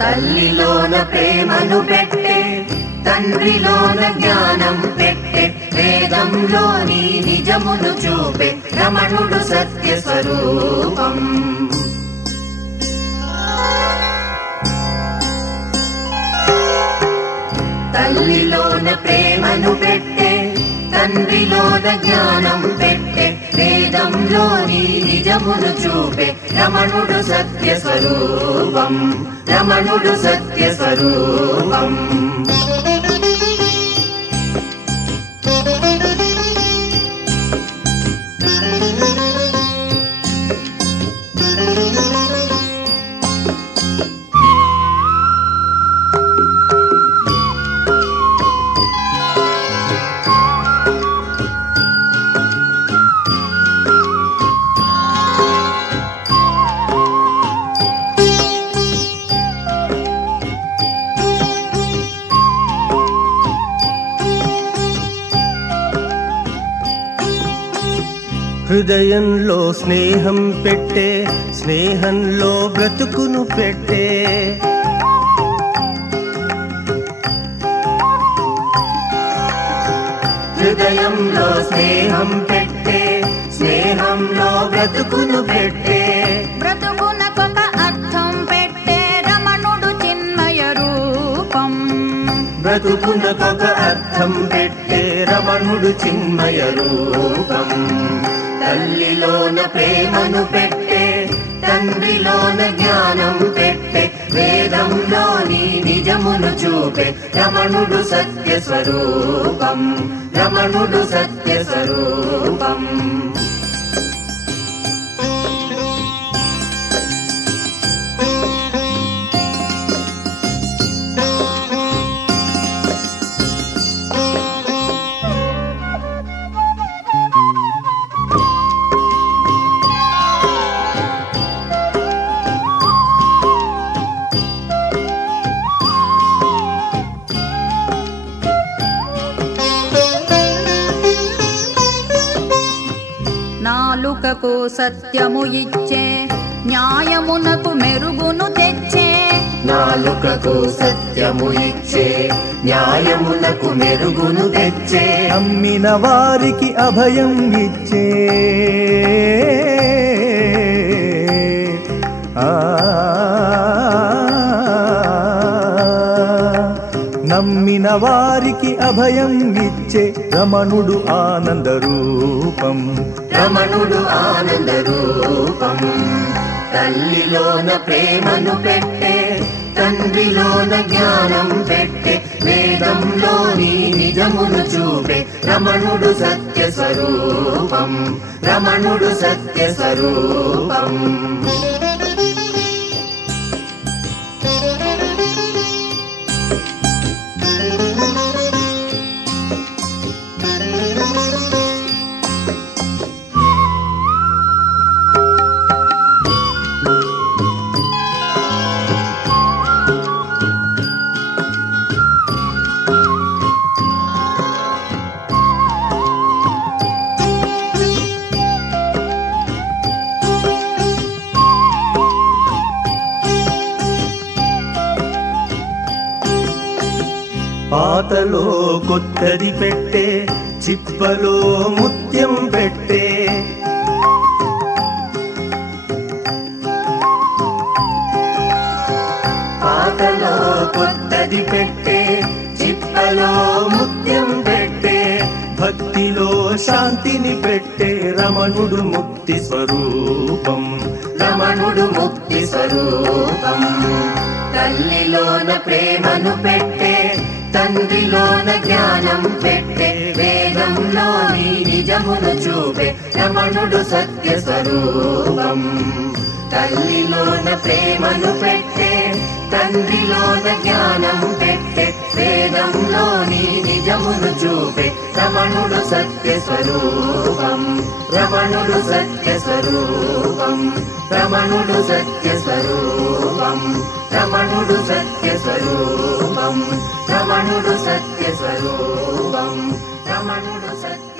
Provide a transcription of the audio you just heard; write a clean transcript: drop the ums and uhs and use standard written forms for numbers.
తల్లిలోన ప్రేమను పెట్టే తండ్రిలోన జ్ఞానం పెట్టే వేదంలోని నిజమును చూపే రమణుడు సత్య స్వరూపం. తల్లిలోన ప్రేమను పెట్టే తండ్రిలోన జ్ఞానం పెట్టే వేదంలోని నిజమును చూపే రమణుడు సత్య స్వరూపం. రమణుడు సత్య స్వరూపం. హృదయంలో స్నేహం పెట్టే స్నేహంలో బ్రతుకును పెట్టే హృదయంలో స్నేహం పెట్టే స్నేహంలో బ్రతుకును పెట్టే బ్రతుకునకొక అర్థం పెట్టే రమణుడు చిన్మయ రూపం. బ్రతుకునకొక అర్థం పెట్టే రమణుడు చిన్మయ రూపం. తల్లిలోన ప్రేమను పెట్టే తండ్రిలోన జ్ఞానం పెట్టే వేదంలోని నిజమును చూపే రమణుడు సత్య స్వరూపం. రమణుడు సత్య స్వరూపం. నాలుకకు సత్యము ఇచ్చే న్యాయమునకు మెరుగును తెచ్చే నాలుకకు సత్యము ఇచ్చే న్యాయమునకు మెరుగును తెచ్చే నమ్మిన వారికి అభయం ఇచ్చే నమ్మిన వారికి అభయం ఇచ్చే రమణుడు ఆనంద రూపం. రమణుడు ఆనంద రూపం. తల్లిలోన ప్రేమను పెట్టే తండ్రిలోన జ్ఞానం పెట్టే వేదంలోని నిజమును చూపే రమణుడు సత్య స్వరూపం. రమణుడు సత్య స్వరూపం. పాతలో కొత్తది పెట్టే చిప్పలో ముత్యం పెట్టే పాతలో కొత్తది పెట్టే చిప్పలో ముత్యం పెట్టే భక్తిలో శాంతిని పెట్టే రమణుడు ముక్తి స్వరూపం. రమణుడు ముక్తి స్వరూపం. తల్లిలోన ప్రేమను పెట్టే తండ్రిలోన జ్ఞానం పెట్టే వేదంలోని నిజమును చూపే రమణుడు సత్య స్వరూపం. తల్లిలోన ప్రేమను పెట్టే తండ్రిలోన జ్ఞానం పెట్టే వేదంలోని నిజమును చూపే రమణుడు సత్య స్వరూపం. రమణుడు సత్య స్వరూపం. రమణుడు సత్య స్వరూపం. రమణుడు సత్య స్వరూపం. రమణుడు సత్య స్వరూపం. రమణుడు సత్య